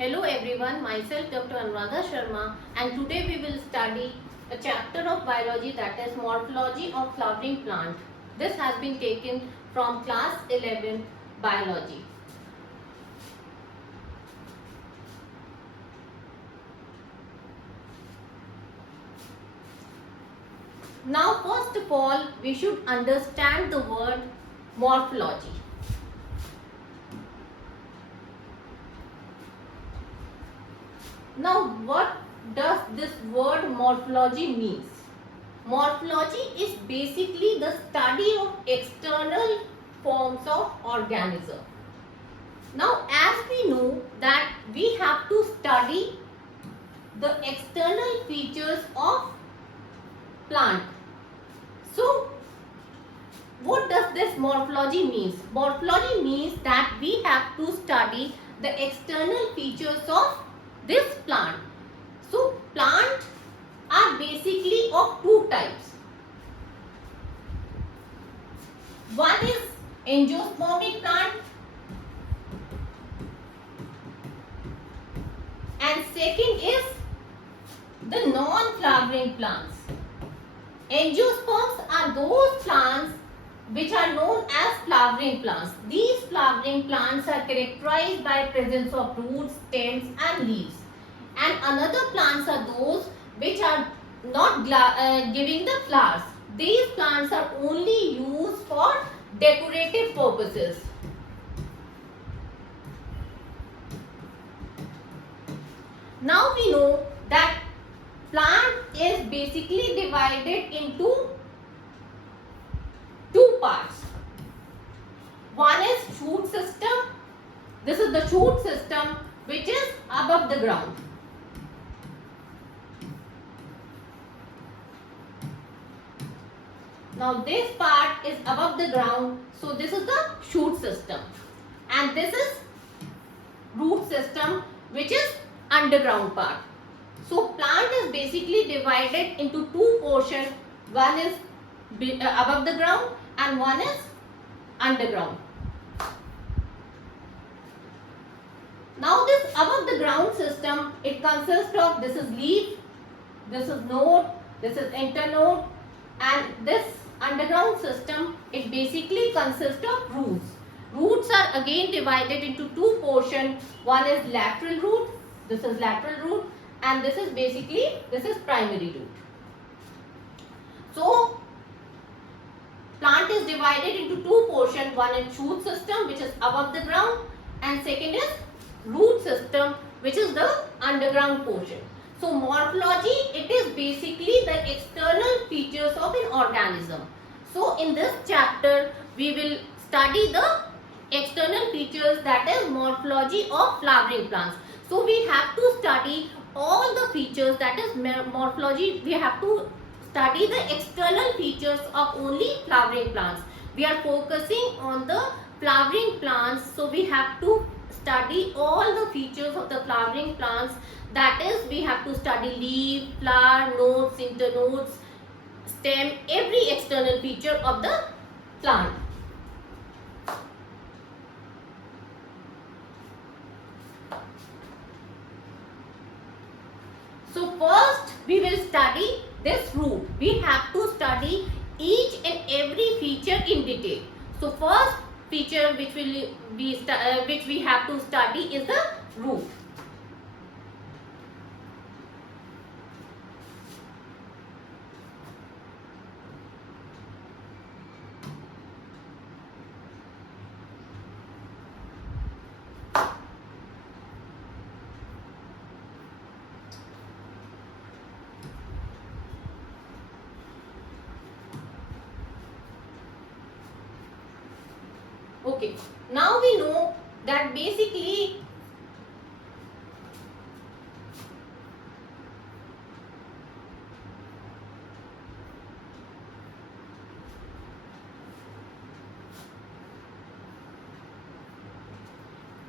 Hello everyone, myself Dr. Anuradha Sharma, and today we will study a chapter of biology, that is morphology of flowering plant. This has been taken from class 11 biology. Now first of all, we should understand the word morphology. Now what does this word morphology means? Morphology is basically the study of external forms of organism. Now as we know that we have to study the external features of plant. So what does this morphology means? Morphology means that we have to study the external features of this plant. So plants are basically of two types. One is angiospermic plant and second is the non-flowering plants. Angiosperms are those plants which are known as flowering plants. These flowering plants are characterized by presence of roots, stems and leaves. And another plants are those which are not giving the flowers. These plants are only used for decorative purposes. Now we know that plant is basically divided into two parts. One is shoot system. This is the shoot system which is above the ground. Now this part is above the ground, so this is the shoot system, and this is root system which is underground part. So plant is basically divided into two portions. One is above the ground and one is underground. Now this above the ground system, it consists of, this is leaf, this is node, this is internode, and this underground system, it basically consists of roots. Roots are again divided into two portions. One is lateral root, this is lateral root, and this is basically, this is primary root. So plant is divided into two portions. One is shoot system which is above the ground, and second is root system which is the underground portion. So morphology, it is basically the external features of an organism. So in this chapter we will study the external features, that is morphology of flowering plants. So we have to study all the features, that is morphology. We have to study the external features of only flowering plants. We are focusing on the flowering plants, so we have to study all the features of the flowering plants. That is, we have to study leaf, flower, nodes, internodes, stem, every external feature of the plant. So first we will study this root. We have to study each and every feature in detail. So first feature which we have to study is the root. Okay, now we know that basically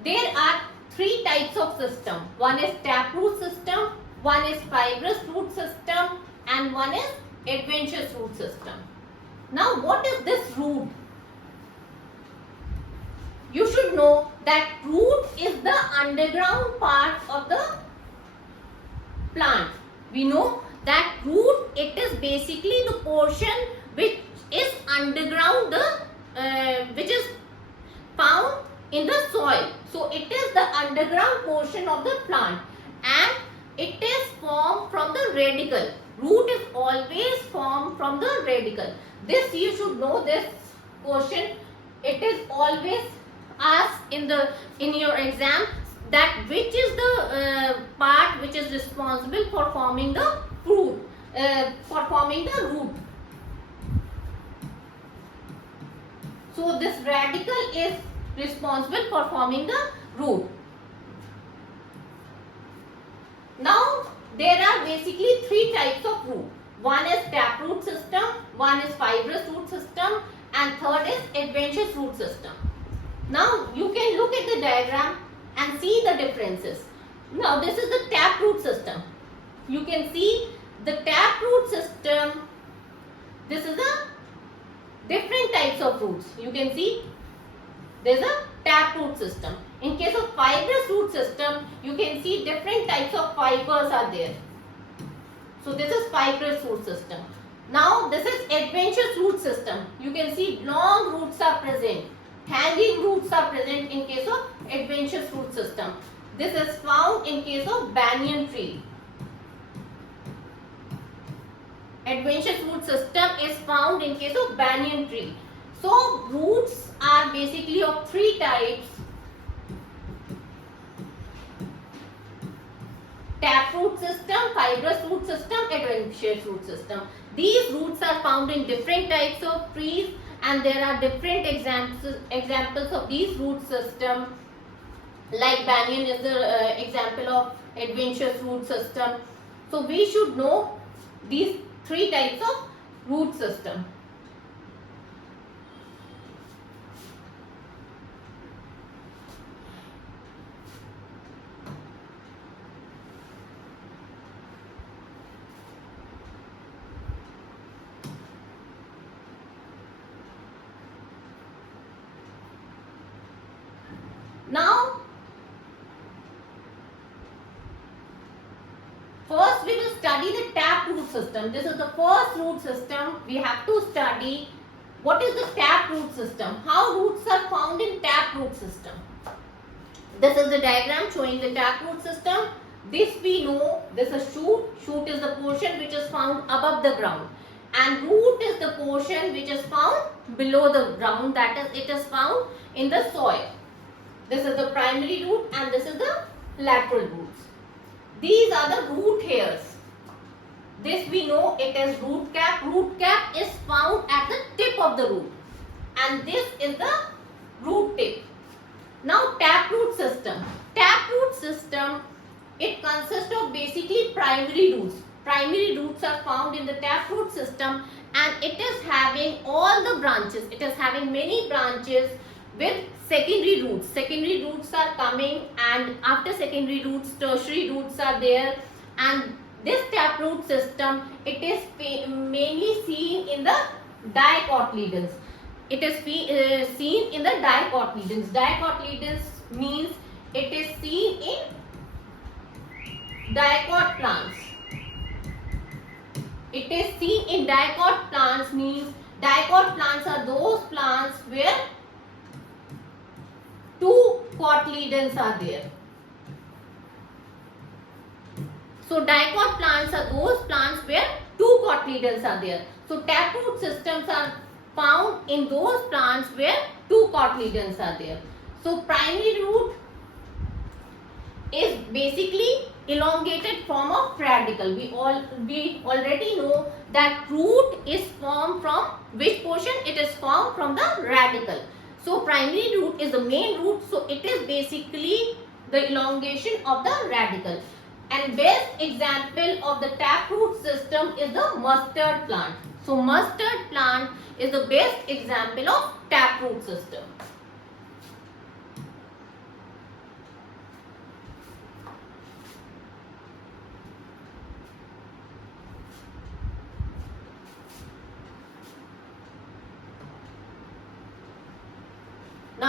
there are three types of system. One is taproot system, one is fibrous root system, and one is adventitious root system. Now what is this root? you should know that root is the underground part of the plant. We know that root, it is basically the portion which is underground, which is found in the soil. So it is the underground portion of the plant, and it is formed from the radicle. Root is always formed from the radicle. This you should know, this question. It is always asked in your exam, that which is the part which is responsible for forming the fruit, for forming the root. So this radicle is responsible for forming the root. Now there are basically three types of root. One is taproot system, one is fibrous root system, and third is adventitious root system. Now you can look at the diagram and see the differences. Now this is the taproot system. You can see the taproot system. This is the different types of roots. You can see there is a taproot system. In case of fibrous root system, you can see different types of fibers are there. So this is fibrous root system. Now this is adventitious root system. You can see long roots are present. Hanging roots are present in case of adventitious root system. This is found in case of banyan tree. Adventitious root system is found in case of banyan tree. So roots are basically of three types: taproot system, fibrous root system, adventitious root system. These roots are found in different types of trees, and there are different examples of these root system. Like banyan is the example of adventitious root system. So we should know these three types of root system. Now, first we will study the taproot system. This is the first root system. We have to study what is the taproot system, how roots are found in taproot system. This is the diagram showing the taproot system. This we know, this is shoot. Shoot is the portion which is found above the ground, and root is the portion which is found below the ground, that is, it is found in the soil. This is the primary root and this is the lateral roots. These are the root hairs. This we know, it is root cap. Root cap is found at the tip of the root, and this is the root tip. Now taproot system. Taproot system, it consists of basically primary roots. Primary roots are found in the taproot system, and it is having all the branches. It is having many branches with secondary roots. Secondary roots are coming, and after secondary roots, tertiary roots are there. And this taproot system, it is mainly seen in the dicotyledons. It is seen in the dicotyledons. Dicotyledons means it is seen in dicot plants. It is seen in dicot plants means dicot plants are those plants where two cotyledons are there. So dicot plants are those plants where two cotyledons are there. So taproot systems are found in those plants where two cotyledons are there. So primary root is basically elongated form of radicle. We already know that root is formed from which portion? It is formed from the radicle. So primary root is the main root, so it is basically the elongation of the radicle. And best example of the taproot system is the mustard plant. So mustard plant is the best example of taproot system.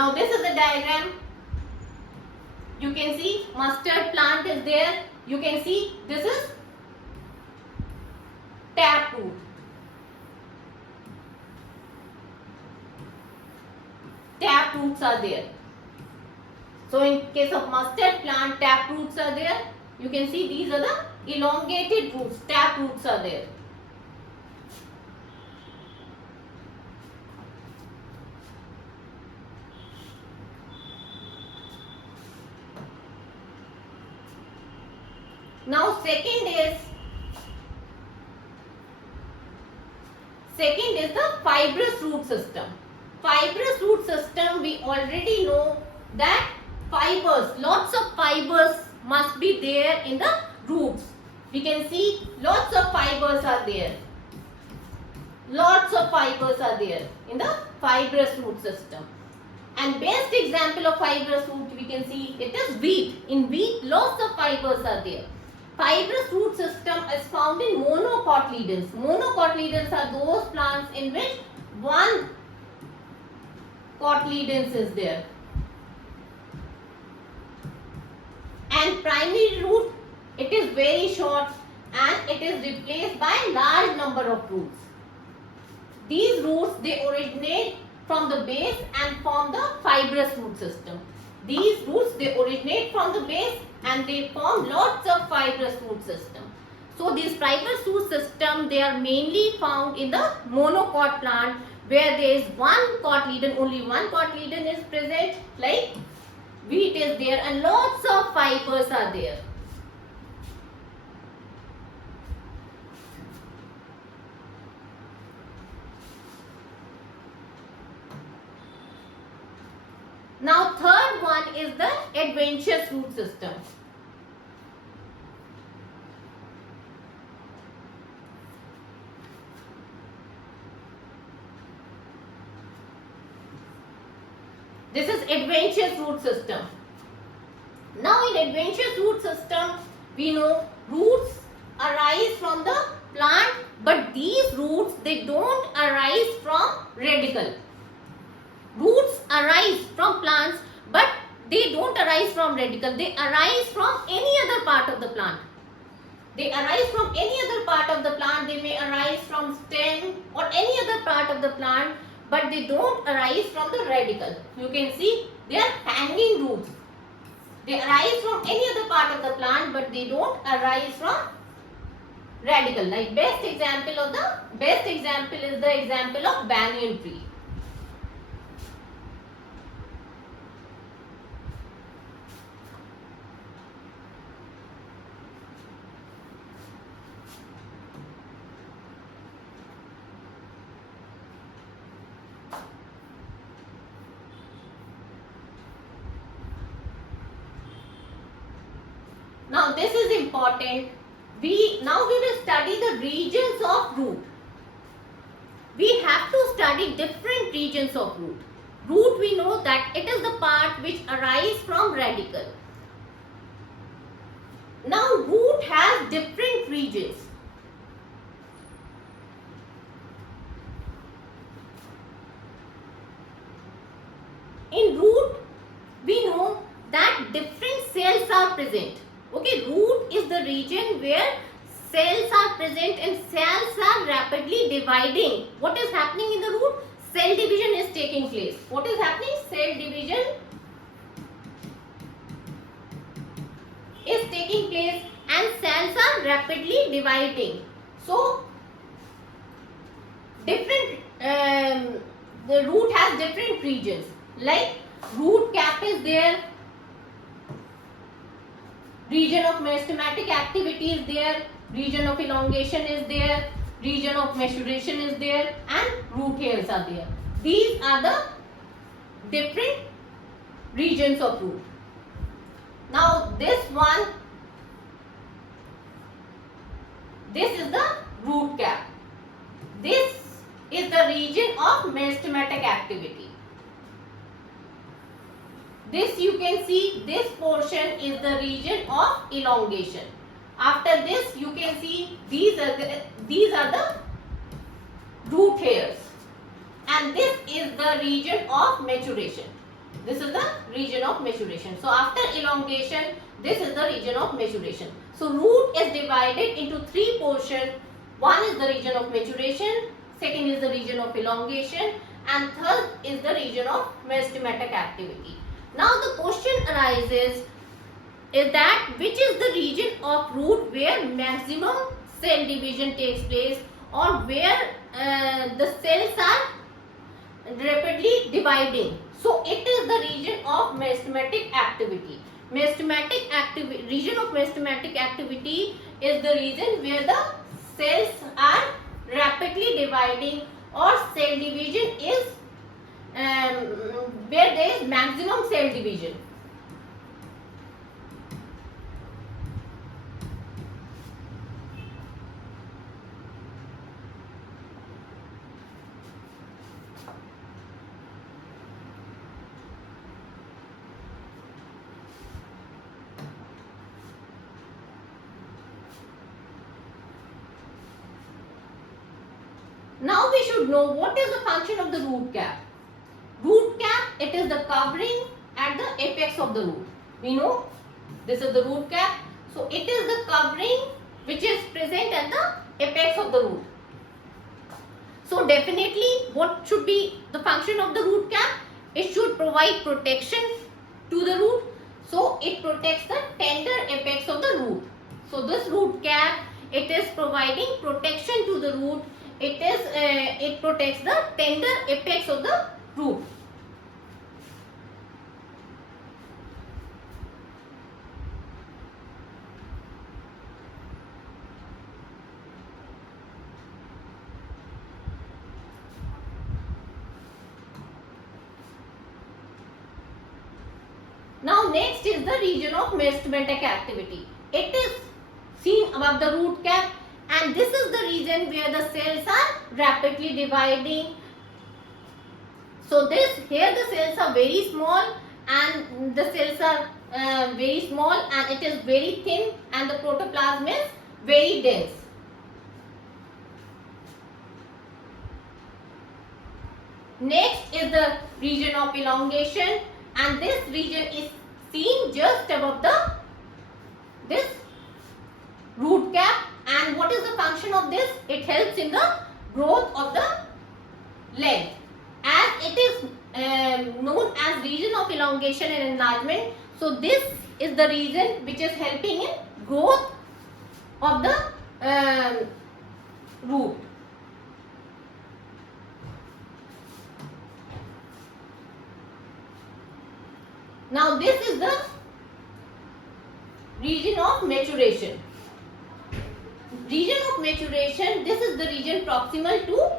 Now this is the diagram. You can see mustard plant is there. You can see this is taproot. Taproots are there. So in case of mustard plant, taproots are there. You can see these are the elongated roots. Taproots are there. Now second is the fibrous root system. Fibrous root system, we already know that fibers, lots of fibers must be there in the roots. We can see lots of fibers are there. Lots of fibers are there in the fibrous root system. And best example of fibrous root we can see it is wheat. In wheat lots of fibers are there. Fibrous root system is found in monocotyledons. Monocotyledons are those plants in which one cotyledons is there. And primary root, it is very short and it is replaced by large number of roots. These roots, they originate from the base and form the fibrous root system. These roots, they originate from the base and they form lots of fibrous root system. So these fibrous root system, they are mainly found in the monocot plant where there is one cotyledon, only one cotyledon is present, like wheat is there and lots of fibers are there. Now third one is the adventitious root system. This is adventitious root system. Now in adventitious root system, we know roots arise from the plant, but these roots, they don't arise from radicle. Roots arise from plants, but they don't arise from radicle. They arise from any other part of the plant. They arise from any other part of the plant. They may arise from stem or any other part of the plant, but they don't arise from the radicle. You can see they are hanging roots. They arise from any other part of the plant, but they don't arise from radicle. Like best example is the example of banyan tree. Now this is important. Now we will study the regions of root. We have to study different regions of root. Root, we know that it is the part which arises from radicle. Now root has different regions. In root, we know that different cells are present. Okay, root is the region where cells are present and cells are rapidly dividing. What is happening in the root? Cell division is taking place. What is happening? Cell division is taking place and cells are rapidly dividing. So, the root has different regions. Like root cap is there. Region of meristematic activity is there, region of elongation is there, region of maturation is there, and root hairs are there. These are the different regions of root. Now this is the root cap. This is the region of meristematic activity. This you can see, this portion is the region of elongation. After this you can see these are the root hairs, and this is the region of maturation. This is the region of maturation. So after elongation, this is the region of maturation. So root is divided into three portions. One is the region of maturation, second is the region of elongation, and third is the region of meristematic activity. Now the question arises is that which is the region of root where maximum cell division takes place, or where the cells are rapidly dividing. So it is the region of meristematic activity. Region of meristematic activity is the region where the cells are rapidly dividing, or cell division is where there is maximum cell division. Now we should know what is the function of the root cap. Root cap, it is the covering at the apex of the root. We know this is the root cap. So it is the covering which is present at the apex of the root. So definitely what should be the function of the root cap? It should provide protection to the root. So it protects the tender apex of the root. So this root cap, it is providing protection to the root. It protects the tender apex of the root. Now next is the region of meristematic activity. It is seen above the root cap, and this is the region where the cells are rapidly dividing. So here the cells are very small, and the cells are very small, and it is very thin, and the protoplasm is very dense. Next is the region of elongation, and this region is seen just above this root cap. And what is the function of this? It helps in the growth of the length. As it is known as region of elongation and enlargement, so this is the region which is helping in growth of the root. Now this is the region of maturation. Region of maturation, this is the region proximal to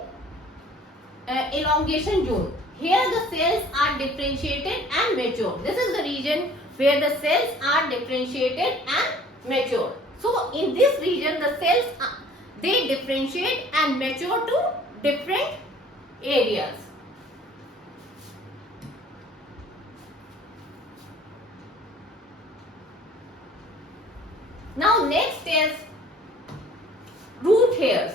elongation zone. Here the cells are differentiated and mature. This is the region where the cells are differentiated and mature. So in this region the cells they differentiate and mature to different areas. Now next is root hairs.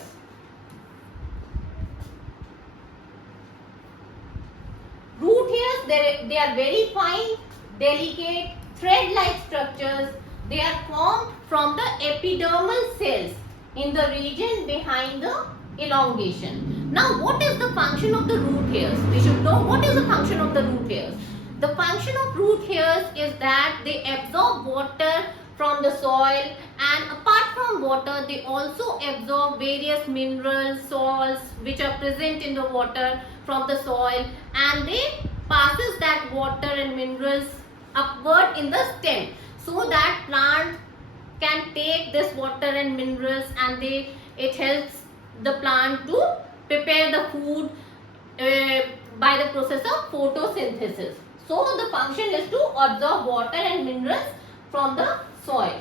Root hairs, they are very fine, delicate, thread-like structures. They are formed from the epidermal cells in the region behind the elongation. Now what is the function of the root hairs? We should know what is the function of the root hairs. The function of root hairs is that they absorb water from the soil, and apart from water they also absorb various minerals, salts which are present in the water from the soil, and they passes that water and minerals upward in the stem, so that plant can take this water and minerals, and it helps the plant to prepare the food by the process of photosynthesis. So the function is to absorb water and minerals from the soil.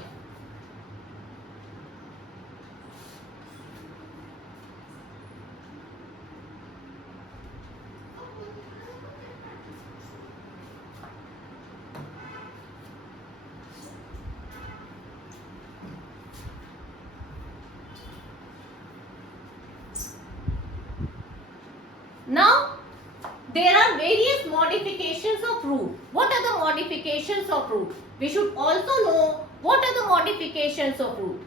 Now there are various modifications of root. What are the modifications of root? We should also know what are the modifications of root.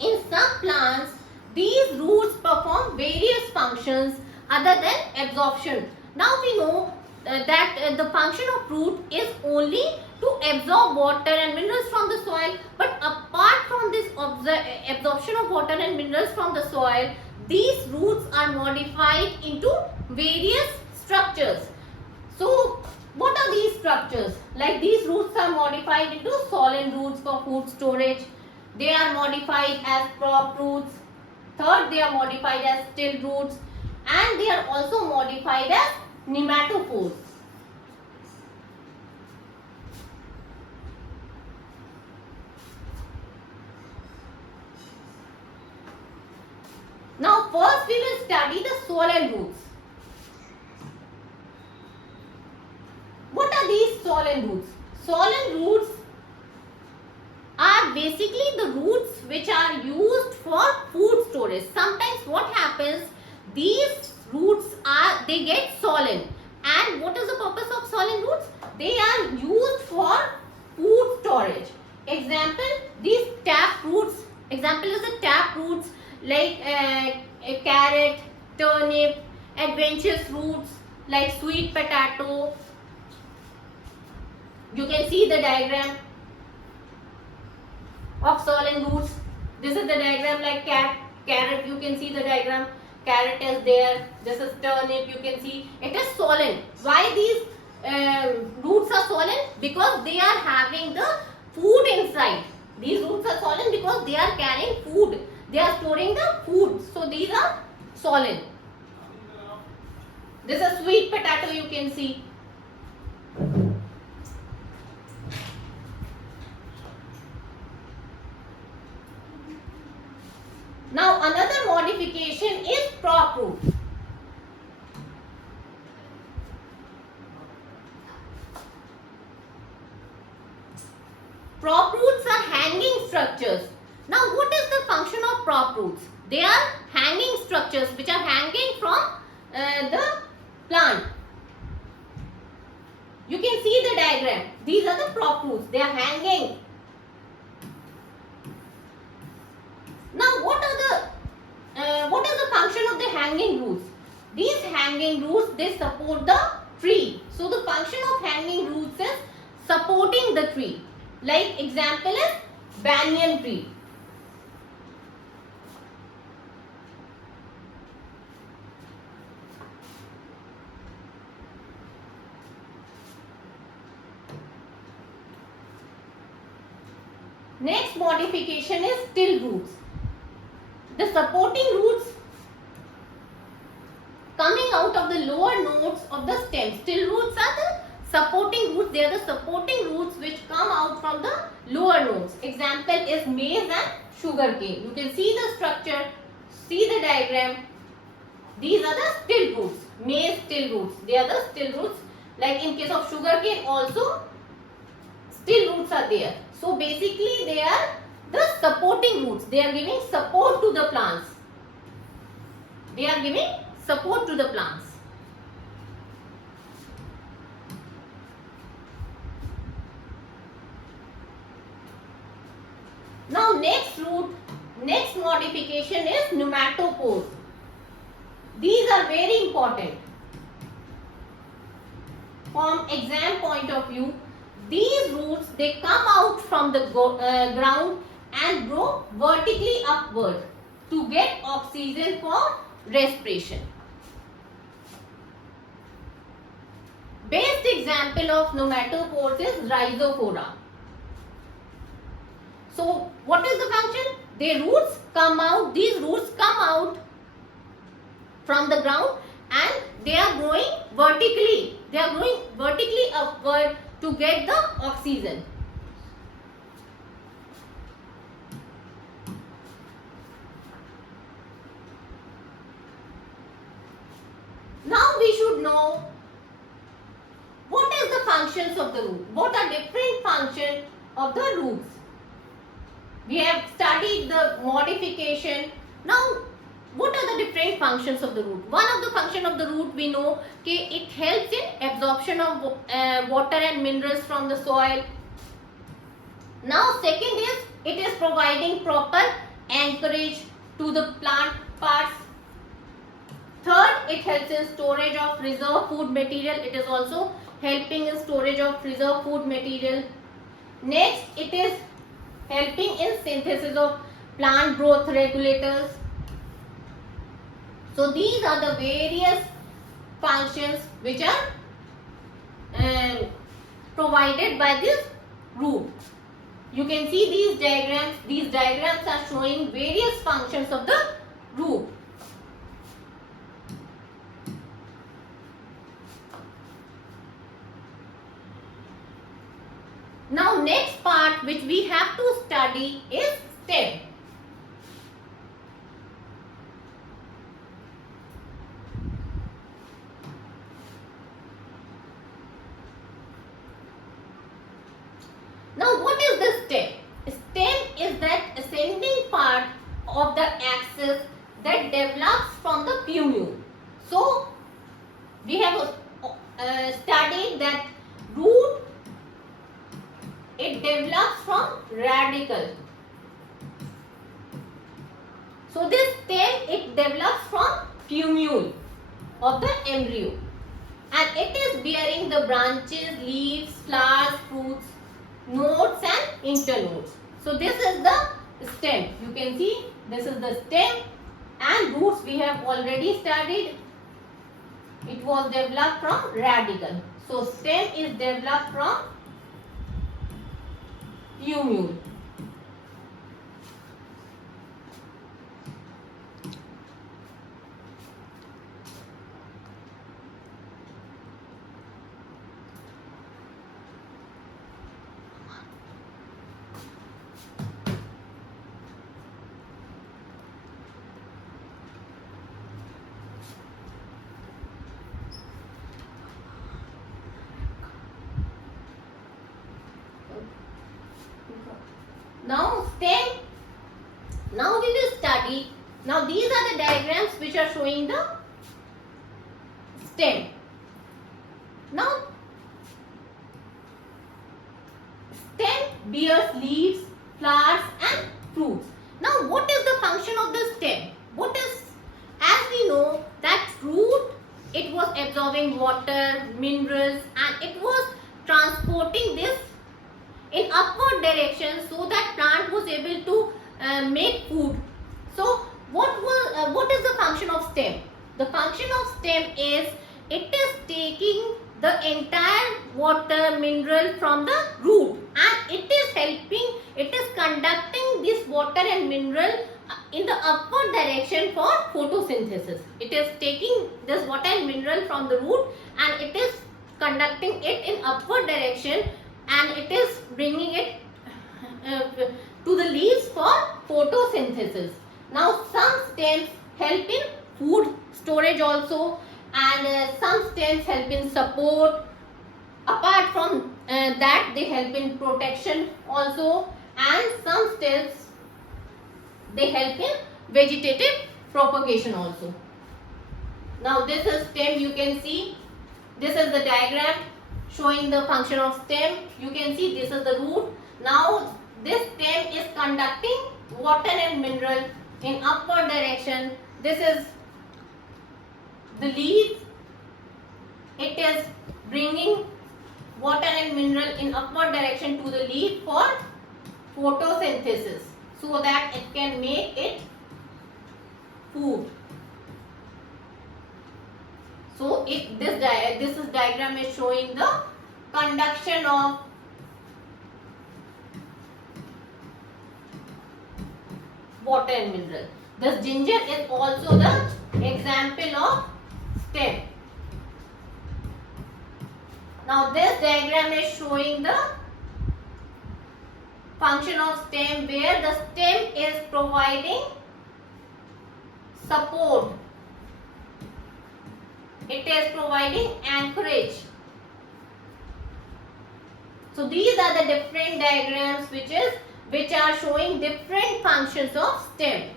In some plants, these roots perform various functions other than absorption. Now we know that the function of root is only to absorb water and minerals from the soil, but apart from this absorption of water and minerals from the soil, these roots are modified into various structures. So what are these structures? Like these roots are modified into solen roots for food storage. They are modified as prop roots. Third, they are modified as still roots, and they are also modified as nematophores. Now first we will study the solen roots. What are these solen roots? Solen roots are basically the roots which are used for food storage. Sometimes what happens, these roots they get solen, and what is the purpose of solen roots? They are used for food storage. Example, these tap roots. Example is the tap roots like a carrot, turnip, adventurous roots like sweet potato. You can see the diagram of solen roots. This is the diagram like carrot. You can see the diagram. Carrot is there. This is turnip. You can see it is solen. Why these roots are solen? Because they are having the food inside. These roots are solen because they are carrying food. They are storing the food. So these are solen. This is sweet potato. You can see. Now another modification is prop root. Prop roots are hanging structures. Now what is the function of prop roots? They are hanging structures which are hanging from the plant. You can see the diagram. These are the prop roots. They are hanging. Now what is the function of the hanging roots? These hanging roots, they support the tree. So the function of hanging roots is supporting the tree. Like example is banyan tree. Next modification is still roots. The supporting roots coming out of the lower nodes of the stem. Still roots are the supporting roots. They are the supporting roots which come out from the lower nodes. Example is maize and sugarcane. You can see the structure, see the diagram. These are the still roots. Maize still roots. They are the still roots. Like in case of sugarcane also, still roots are there. So basically they are the supporting roots. They are giving support to the plants. They are giving support to the plants. Now next modification is pneumatophores. These are very important. From exam point of view, these roots, they come out from the ground and grow vertically upward to get oxygen for respiration. Best example of pneumatophores is rhizophora. So what is the function? These roots come out from the ground and they are growing vertically. They are growing vertically upward to get the oxygen. Now we should know what is the functions of the root. What are different functions of the roots? We have studied the modification. Now what are the different functions of the root? One of the function of the root we know it helps in absorption of water and minerals from the soil. Now second is it is providing proper anchorage to the plant parts. Third, it helps in storage of reserve food material. It is also helping in storage of reserve food material. Next, it is helping in synthesis of plant growth regulators. So these are the various functions which are provided by this root. You can see these diagrams. These diagrams are showing various functions of the root. Now next part which we have to study is stem. Now what is the stem? Stem is that ascending part of the axis that develops from the plumule. So we have studied that root, it develops from radicle. So this stem, it develops from plumule of the embryo, and it is bearing the branches, leaves, flowers, fruits, nodes and internodes. So this is the stem. You can see this is the stem, and roots we have already studied. It was developed from radicle. So stem is developed from plumule. Now stem, now we will study, now these are the diagrams which are showing the stem. Now stem bears leaves, flowers and fruits. Now what is the function of the stem? What is, as we know that root, it was absorbing water, minerals, and it was transporting this in upward direction so that plant was able to make food. So what is the function of stem? The function of stem is it is taking the entire water, mineral from the root, and it is helping, it is conducting this water and mineral in the upward direction for photosynthesis. It is taking this water and mineral from the root and it is conducting it in upward direction, and it is bringing it to the leaves for photosynthesis. Now some stems help in food storage also, and some stems help in support. Apart from that, they help in protection also, and some stems they help in vegetative propagation also. Now this is stem, you can see this is the diagram showing the function of stem. You can see this is the root. Now this stem is conducting water and mineral in upward direction. This is the leaf. It is bringing water and mineral in upward direction to the leaf for photosynthesis so that it can make it food. So this diagram is showing the conduction of water and mineral. This ginger is also the example of stem. Now this diagram is showing the function of stem, where the stem is providing support. It is providing anchorage. So these are the different diagrams which are showing different functions of stem.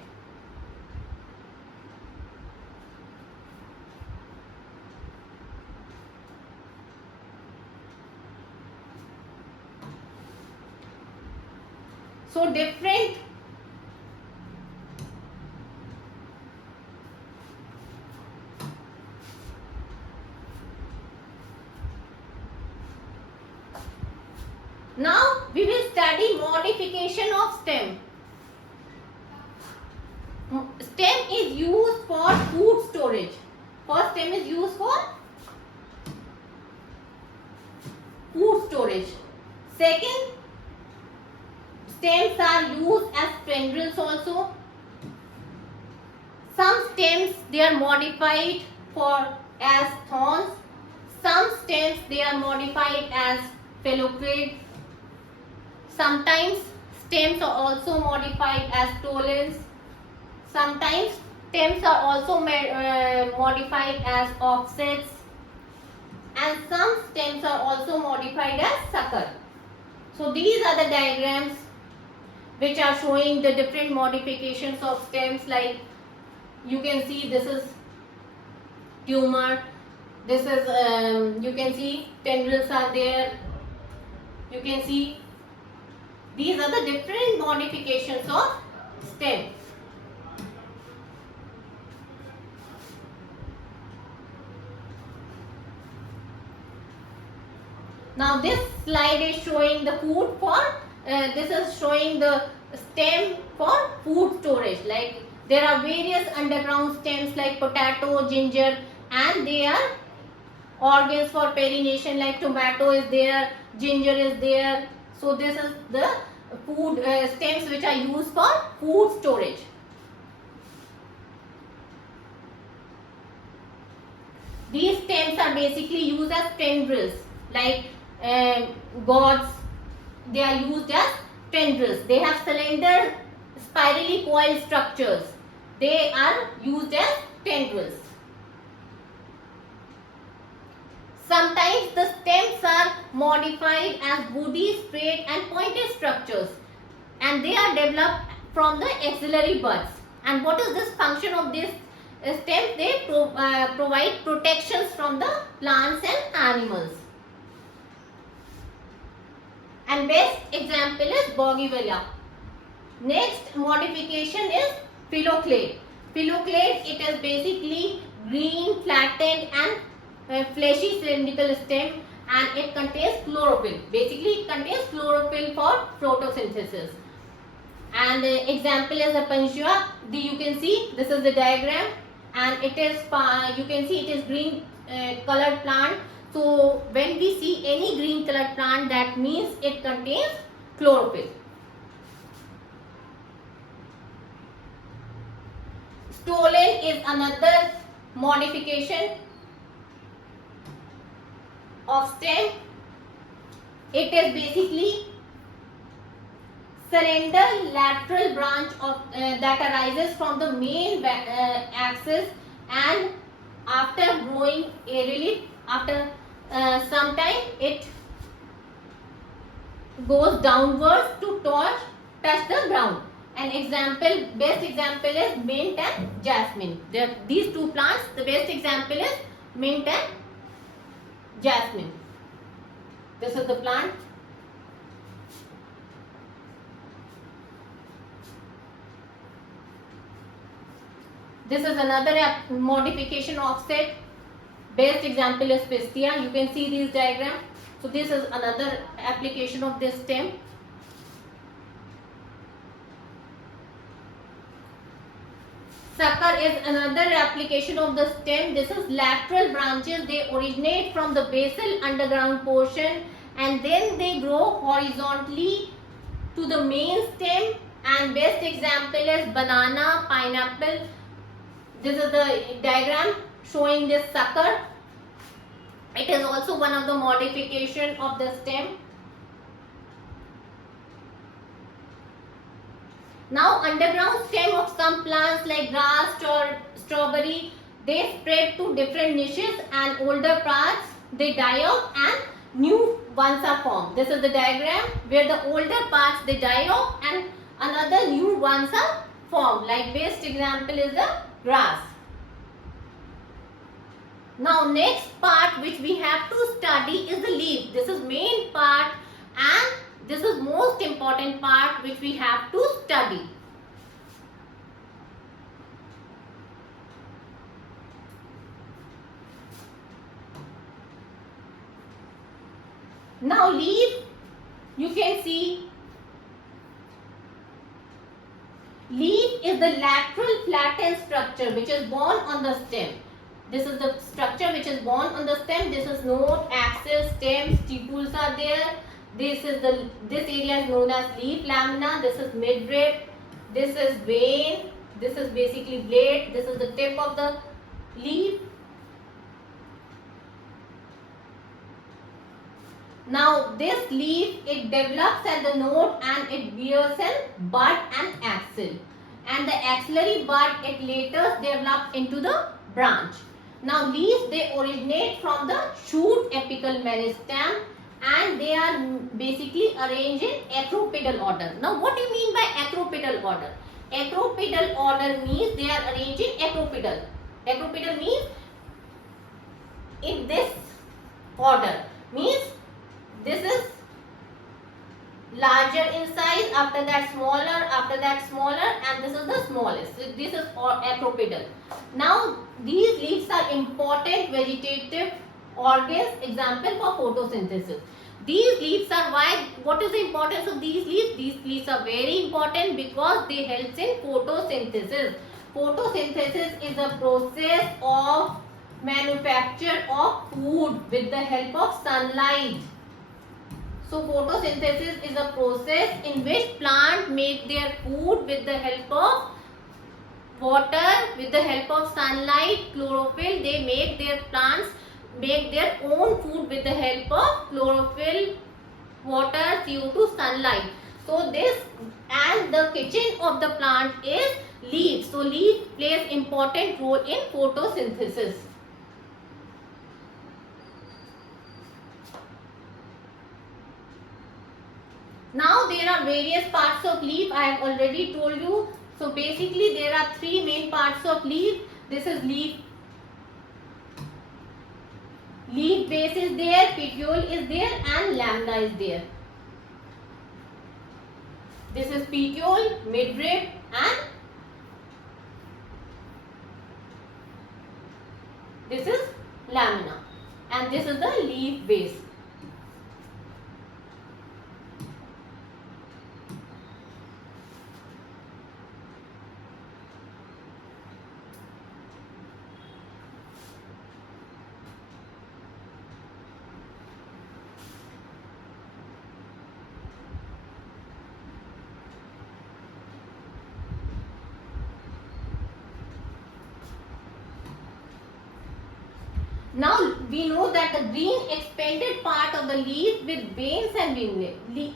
So different now we will study modification of stem. Stem is used for food storage. First stem is used for food storage. Second, stems are used as tendrils also. Some stems they are modified for as thorns. Some stems they are modified as pellucid. Sometimes stems are also modified as stolons. Sometimes stems are also modified as offsets, and some stems are also modified as sucker. So these are the diagrams which are showing the different modifications of stems. Like you can see, this is tumor, this is you can see tendrils are there. You can see these are the different modifications of stem. Now this slide is showing the food for this is showing the stem for food storage. Like there are various underground stems like potato, ginger, and they are organs for pollination. Like tomato is there, ginger is there. So this is the food stems which are used for food storage. These stems are basically used as tendrils. Like gourds, they are used as tendrils. They have cylinder spirally coiled structures. They are used as tendrils. Sometimes the stems are modified as woody, straight and pointed structures, and they are developed from the axillary buds. And what is this function of this stems? They provide protections from the plants and animals. And best example is bougainvillea. Next modification is phylloclade. Phylloclade, it is basically green, flattened and fleshy cylindrical stem, and it contains chlorophyll. Basically it contains chlorophyll for photosynthesis. And the example is a panchua. You can see this is the diagram, and it is you can see it is green colored plant. So when we see any green colored plant, that means it contains chlorophyll. Stolon is another modification of stem. It is basically cylinder lateral branch of that arises from the main axis, and after growing aerially, after some time it goes downwards to touch the ground. An example, best example is mint and jasmine. These two plants, the best example is mint and jasmine. This is the plant. This is another modification offset. Best example is pistia. You can see these diagrams. So this is another application of this stem. Sucker is another application of the stem. This is lateral branches. They originate from the basal underground portion, and then they grow horizontally to the main stem. And best example is banana, pineapple. This is the diagram showing this sucker. It is also one of the modification of the stem. Now underground stem of some plants like grass or strawberry, they spread to different niches, and older parts they die off and new ones are formed. This is the diagram where the older parts they die off and another new ones are formed. Like best example is the grass. Now next part which we have to study is the leaf. This is main part, and This is most important part which we have to study. Now leaf, you can see, leaf is the lateral flattened structure which is borne on the stem. This is the structure which is borne on the stem. This is node, axis, stem, stipules are there. This area is known as leaf lamina. This is midrib. This is vein. This is basically blade. This is the tip of the leaf. Now this leaf, it develops at the node and it bears a bud and axil. And the axillary bud, it later develops into the branch. Now leaves, they originate from the shoot apical meristem and they are basically arranged in acropedal order. Now what do you mean by acropedal order? Acropedal order means they are arranged in acropedal. Acropedal means in this order. Means this is larger in size, after that smaller, and this is the smallest. So this is acropedal. Now these leaves are important vegetative organs, example for photosynthesis. These leaves are why, what is the importance of these leaves? These leaves are very important because they help in photosynthesis. Photosynthesis is a process of manufacture of food with the help of sunlight. So photosynthesis is a process in which plants make their food with the help of water, with the help of sunlight, chlorophyll. They make their plants make their own food with the help of chlorophyll, water, CO2, sunlight. So this, and the kitchen of the plant is leaf. So leaf plays important role in photosynthesis. Now there are various parts of leaf. I have already told you. So basically there are three main parts of leaf. This is leaf. Leaf base is there, petiole is there, and lamina is there. This is petiole, midrib, and this is lamina. And this is the leaf base. Now we know that the green expanded part of the leaf with veins and winglet.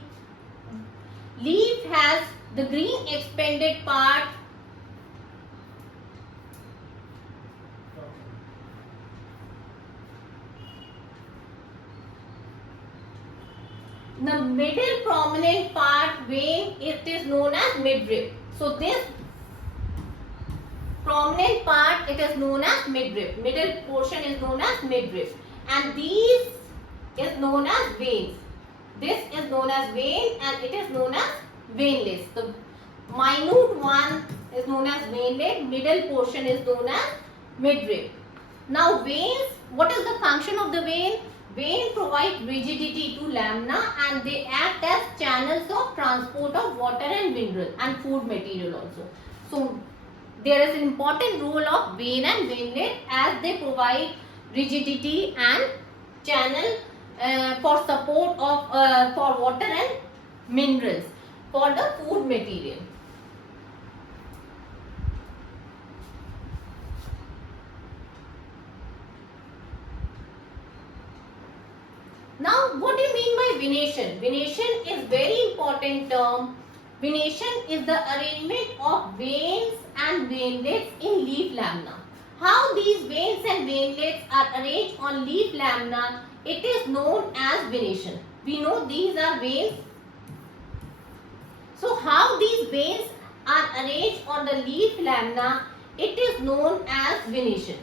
Leaf has the green expanded part. The middle prominent part, vein, it is known as midrib. So this prominent part, it is known as midrib. Middle portion is known as midrib, and these is known as veins. This is known as vein and it is known as veinlets. The minute one is known as veinlet, middle portion is known as midrib. Now veins, what is the function of the vein? Vein provide rigidity to lamina and they act as channels of transport of water and mineral and food material also. So there is an important role of vein and veinlet as they provide rigidity and channel for support of for water and minerals for the food material. Now what do you mean by venation? Venation is very important term. Venation is the arrangement of veins and veinlets in leaf lamina. How these veins and veinlets are arranged on leaf lamina, it is known as venation. We know these are veins. So how these veins are arranged on the leaf lamina, it is known as venation.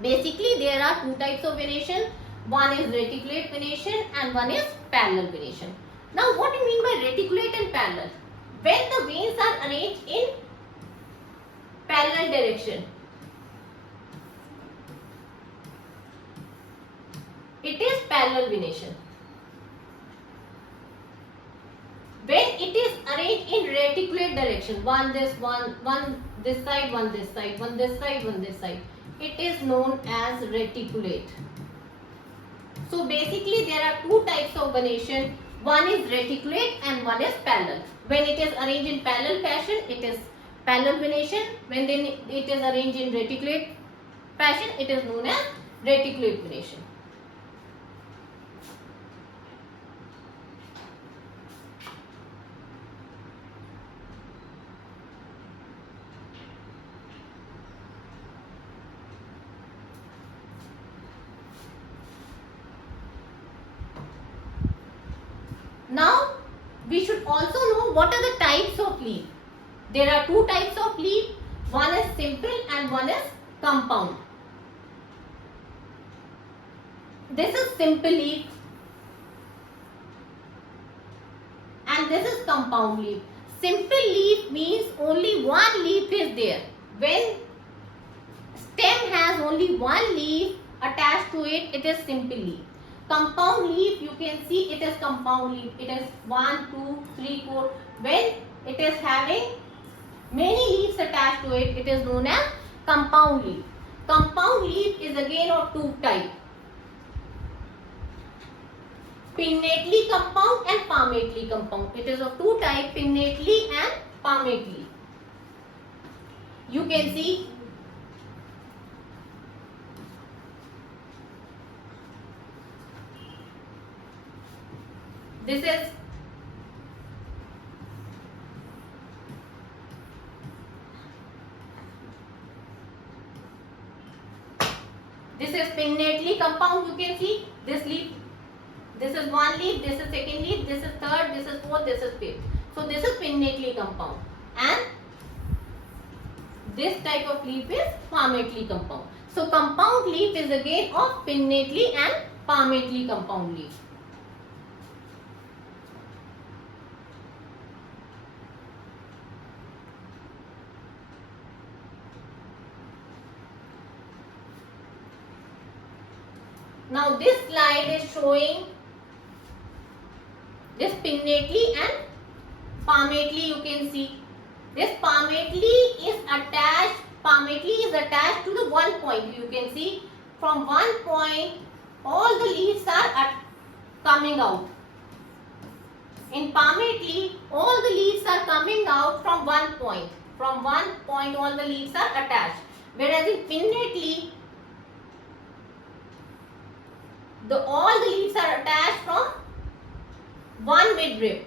Basically there are two types of venation. One is reticulate venation and one is parallel venation. Now what do you mean by reticulate and parallel? When the veins are arranged in parallel direction, it is parallel venation. When it is arranged in reticulate direction, one this side, one this side, one this side, one this side, one this side, it is known as reticulate. So basically there are two types of venation. One is reticulate and one is parallel. When it is arranged in parallel fashion, it is parallel venation. When it is arranged in reticulate fashion, it is known as reticulate venation. Now we should also know what are the types of leaf. There are two types of leaf. One is simple and one is compound. This is simple leaf and this is compound leaf. Simple leaf means only one leaf is there. When stem has only one leaf attached to it, it is simple leaf. Compound leaf, you can see it is compound leaf. It is 1, 2, 3, 4. When it is having many leaves attached to it, it is known as compound leaf. Compound leaf is again of two types. Pinnately compound and palmately compound. It is of two types, pinnately and palmately. You can see this is pinnately compound. You can see this leaf. This is one leaf, this is second leaf, this is third, this is fourth, this is fifth. So this is pinnately compound. And this type of leaf is palmately compound. So compound leaf is again of pinnately and palmately compound leaf. Now this slide is showing this pinnately and palmately. You can see this palmately is attached to the one point. You can see from one point all the leaves are coming out. In palmately all the leaves are coming out from one point. From one point all the leaves are attached. Whereas in pinnately all the leaves are attached from one midrib.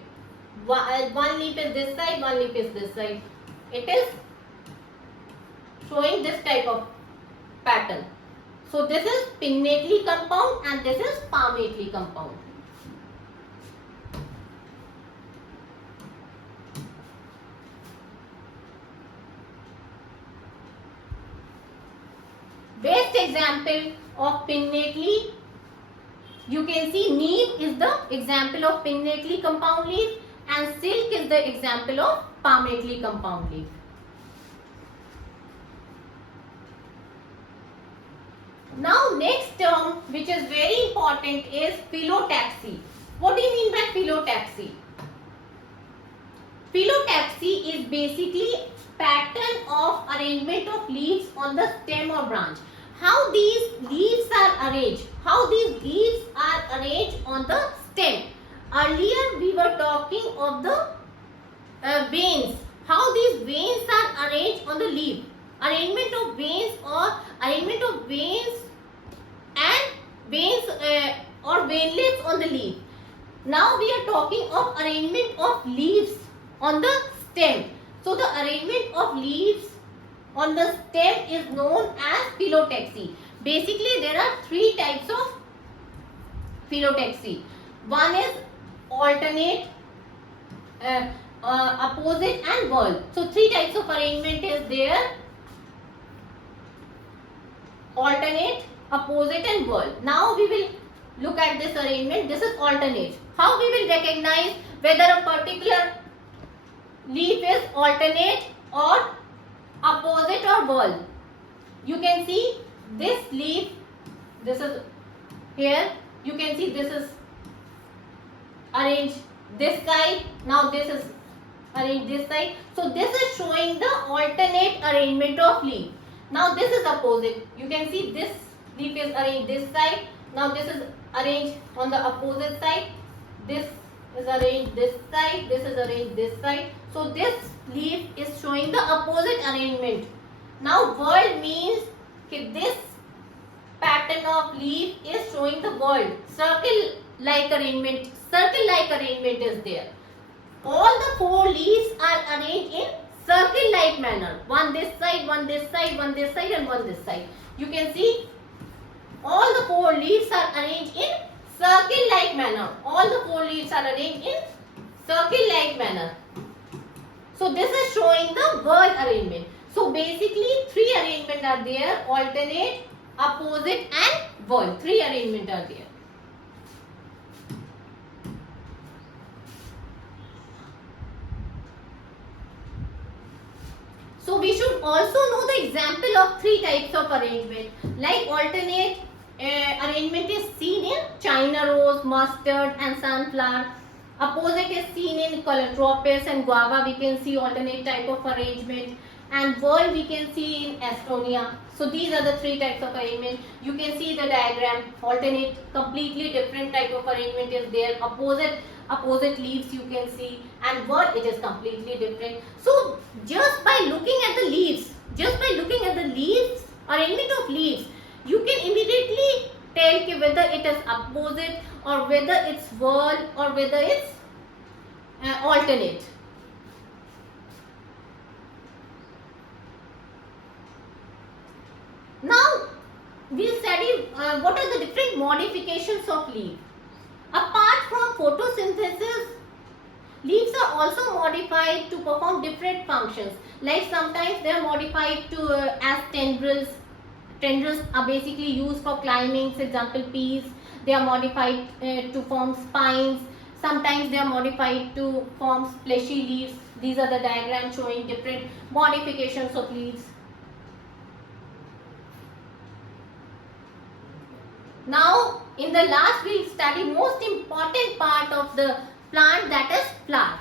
One leaf is this side, one leaf is this side. It is showing this type of pattern. So this is pinnately compound and this is palmately compound. Best example of pinnately, you can see neem is the example of pinnately compound leaf and silk is the example of palmately compound leaf. Now next term which is very important is phyllotaxy. What do you mean by phyllotaxy? Phyllotaxy is basically pattern of arrangement of leaves on the stem or branch. How these leaves are arranged? How these leaves are arranged on the stem? Earlier we were talking of the veins. How these veins are arranged on the leaf. Arrangement of veins and veins or veinlets on the leaf. Now we are talking of arrangement of leaves on the stem. So the arrangement of leaves on the stem is known as phyllotaxy. Basically there are three types of phyllotaxy. One is alternate, opposite and whirl. So three types of arrangement is there. Alternate, opposite and whirl. Now we will look at this arrangement. This is alternate. How we will recognize whether a particular leaf is alternate or opposite or whorl? You can see this leaf, this is here, you can see this is arranged this side, now this is arranged this side. So this is showing the alternate arrangement of leaf. Now this is opposite. You can see this leaf is arranged this side, now this is arranged on the opposite side, this is arranged this side, this is arranged this side. So this leaf is showing the opposite arrangement. Now whorl means that this pattern of leaf is showing the whorl. Circle like arrangement is there. All the 4 leaves are arranged in circle like manner. One this side, one this side, one this side and one this side. You can see all the 4 leaves are arranged in circle like manner. All the 4 leaves are arranged in circle like manner. So this is showing the whorl arrangement. So basically 3 arrangements are there: alternate, opposite and whorl. 3 arrangements are there. So we should also know the example of 3 types of arrangement. Like alternate arrangement is seen in China rose, mustard and sunflower. Opposite is seen in calotropis and guava. We can see alternate type of arrangement. And whorl we can see in Estonia. So these are the 3 types of arrangement. You can see the diagram. Alternate, completely different type of arrangement is there. Opposite leaves you can see, and whorl it is completely different. So just by looking at the leaves, arrangement of leaves, you can immediately tell whether it is opposite or whether it's whorl or whether it's alternate. Now we study what are the different modifications of leaf. Apart from photosynthesis, leaves are also modified to perform different functions. Like sometimes they are modified to as tendrils. Tendrils are basically used for climbing. For example, peas. They are modified to form spines. Sometimes they are modified to form fleshy leaves. These are the diagrams showing different modifications of leaves. Now, in the last we will study most important part of the plant, that is flower.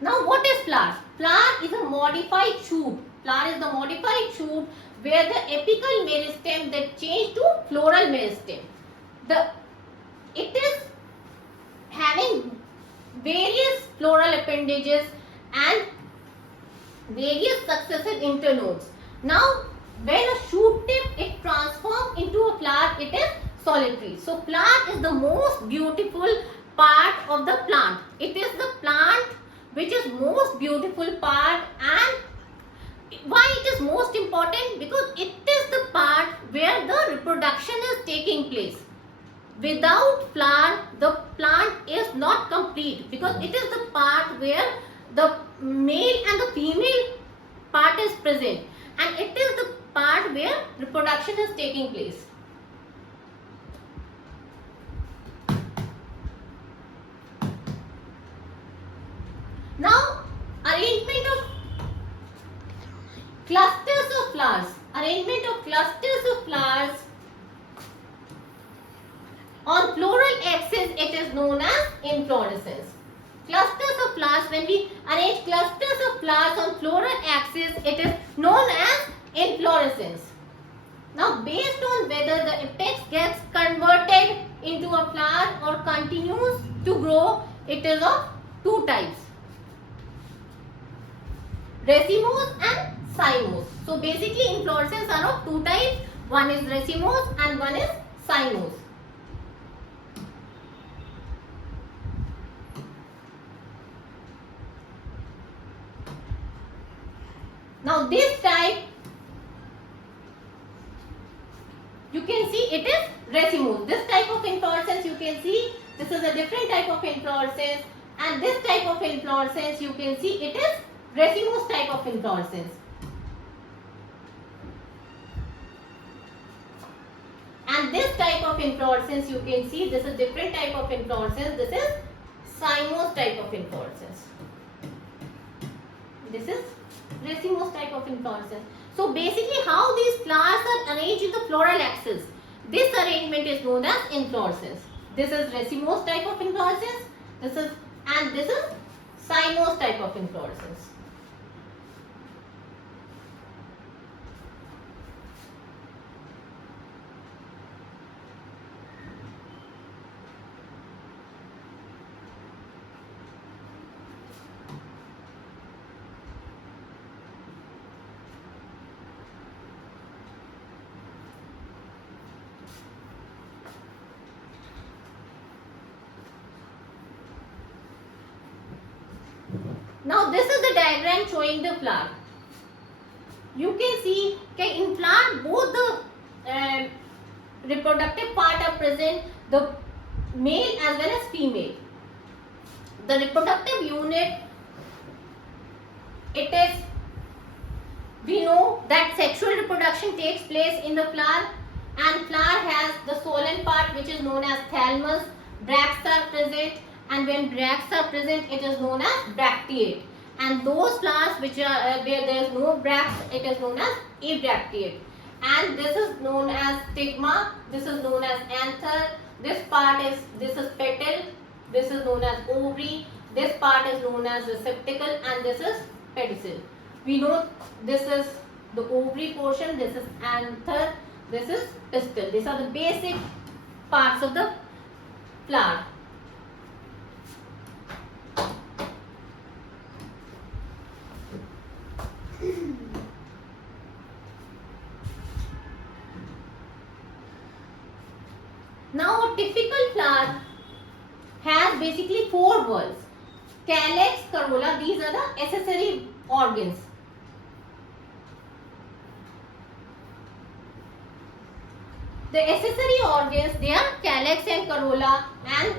Now, what is flower? Flower is a modified shoot. Flower is the modified shoot where the apical meristem that change to floral meristem. It is having various floral appendages and various successive internodes. Now, when a shoot tip it transforms into a flower, it is solitary. So, flower is the most beautiful part of the plant. It is the plant which is most beautiful part. And why it is most important? Because it is the part where the reproduction is taking place. Without flower, the plant is not complete, because it is the part where the male and the female part is present, and it is the part where reproduction is taking place. Now, arrangement of clusters of flowers. Arrangement of clusters of flowers on floral axis, it is known as inflorescence. Clusters of flowers, when we arrange clusters of flowers on floral axis, it is known as inflorescence. Now, based on whether the apex gets converted into a flower or continues to grow, it is of 2 types: racemose and cymose. So, basically inflorescence are of 2 types. One is racemose and one is cymose. Now, this type, you can see it is racemose. This type of inflorescence, you can see this is a different type of inflorescence, and this type of inflorescence, you can see it is racemose type of inflorescence. And this type of inflorescence, you can see this is different type of inflorescence. This is cymose type of inflorescence. This is racemose type of inflorescence. So basically how these flowers are arranged in the floral axis, this arrangement is known as inflorescence. This is racemose type of inflorescence. This is cymose type of inflorescence. Now this is the diagram showing the flower. You can see in flower both the reproductive part are present, the male as well as female. The reproductive unit, we know that sexual reproduction takes place in the flower, and flower has the solen part which is known as thalamus. Bracts are present, and when bracts are present, it is known as bracteate. And those flowers which are where there is no bracts, it is known as abracteate. And this is known as stigma. This is known as anther. This is petal. This is known as ovary. This part is known as receptacle, and this is pedicel. We know this is the ovary portion. This is anther. This is pistil. These are the basic parts of the flower. Now a typical flower has basically 4 whorls. Calyx, corolla, these are the accessory organs. The accessory organs, they are calyx and corolla, and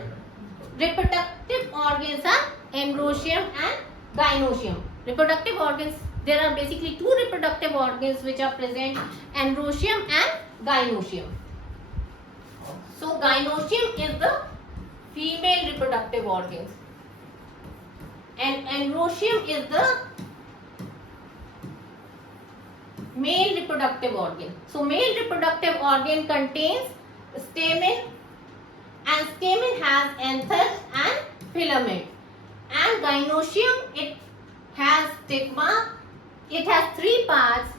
reproductive organs are androecium and gynoecium. Reproductive organs, there are basically 2 reproductive organs which are present, androecium and gynoecium. So gynoecium is the female reproductive organ, and androecium is the male reproductive organ. So male reproductive organ contains stamen, and stamen has anther and filament. And gynoecium, it has stigma. It has 3 parts: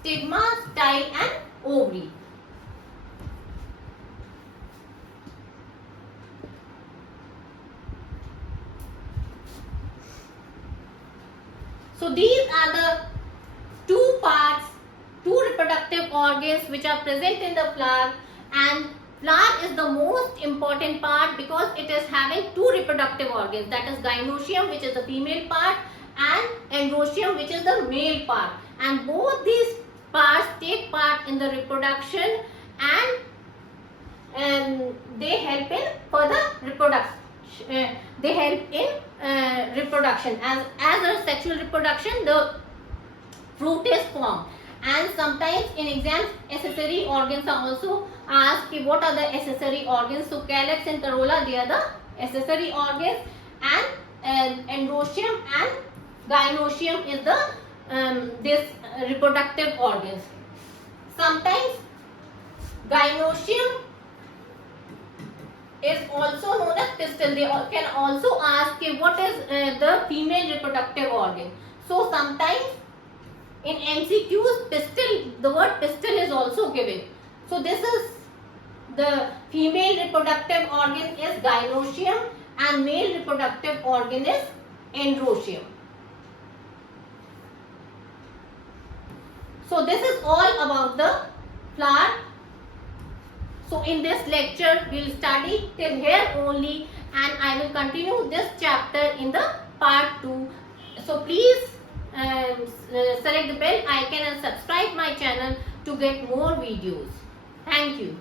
stigma, style and ovary. So these are the 2 parts, 2 reproductive organs which are present in the flower, and flower is the most important part because it is having 2 reproductive organs, that is gynoecium, which is the female part, and androecium, which is the male part, and both these parts take part in the reproduction, and they help in further reproduction. They help in reproduction. As a sexual reproduction, the fruit is formed. And sometimes in exams, accessory organs are also asked. What are the accessory organs? So calyx and corolla, they are the accessory organs, and androecium and gynoecium is the this reproductive organs. Sometimes gynoecium is also known as pistil. They can also ask what is the female reproductive organ. So sometimes in MCQs, pistil, the word pistil is also given. So this is the female reproductive organ is gynoecium, and male reproductive organ is androecium. So this is all about the flower. So in this lecture, we will study till here only, and I will continue this chapter in the part 2. So please select the bell icon and subscribe my channel to get more videos. Thank you.